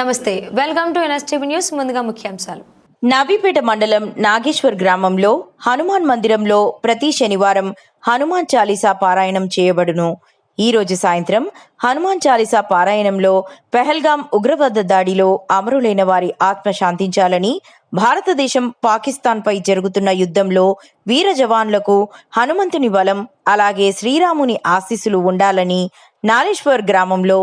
నమస్తే, welcome to NSTV news. ముందుగా ముఖ్యాంశాలు. నవీపేట మండలం నాగేశ్వర్ గ్రామంలో హనుమాన్ మందిరంలో ప్రతి శనివారం హనుమాన్ చాలీసా పారాయణం చేయబడును. ఈ రోజు సాయంత్రం హనుమాన్ చాలీసా పారాయణంలో పెహల్గాం ఉగ్రవాద దాడిలో అమరులైన వారి ఆత్మ శాంతించాలని, భారతదేశం పాకిస్తాన్పై జరుగుతున్న యుద్ధంలో వీర జవాన్లకు హనుమంతుని బలం అలాగే శ్రీరాముని ఆశీస్సులు ఉండాలని నాగేశ్వర్ గ్రామంలో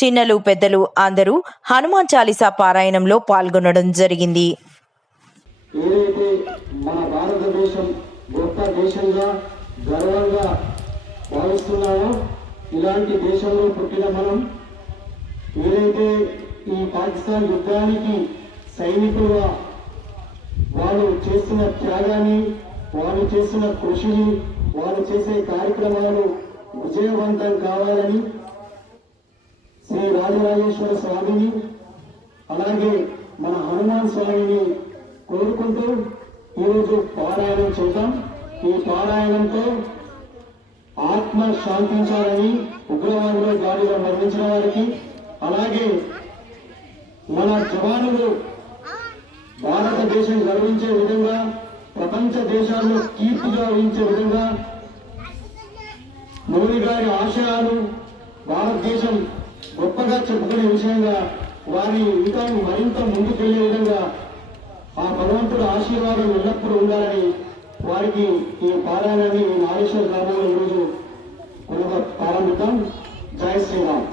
చిన్నలు పెద్దలు అందరూ హనుమాన్ చాలీసా పారాయణంలో పాల్గొనడం జరిగింది. ఏదైతే మన భారతదేశం గొప్ప దేశంగా గర్వంగా భావిస్తున్నామో, ఇలాంటి దేశంలో పుట్టిన మనం ఏదైతే ఈ పాకిస్తాన్ యుద్ధానికి సైనికులుగా వాళ్ళు చేస్తున్న త్యాగాన్ని, వాళ్ళు చేస్తున్న కృషిని, వాళ్ళు చేసే కార్యక్రమాలు విజయవంతం కావాలని శ్రీ రాజరాజేశ్వర స్వామిని అలాగే మన హనుమాన్ స్వామిని కోరుకుంటూ ఈరోజు పారాయణం చేద్దాం. ఈ పారాయణంతో ఆత్మ శాంతించాలని, ఉగ్రవాదుల దాడిలో మరణించిన వారికి, అలాగే మన జవానులు భారతదేశం గర్వించే విధంగా, ప్రపంచ దేశాల్లో కీర్తిగా ఊహించే విధంగా మోడీ గారి ఆశయాలు భారతదేశం గొప్పగా చెప్పుకునే విషయంగా వారి ఇంకా మరింత ముందుకెళ్లే విధంగా ఆ భగవంతుడు ఆశీర్వాదం ఎల్లప్పుడూ ఉండాలని వారికి ఈ పారాయణాన్ని నాగేశ్వర గ్రామంలో ఈరోజు ప్రారంభిద్దాం. జై శ్రీరామ్.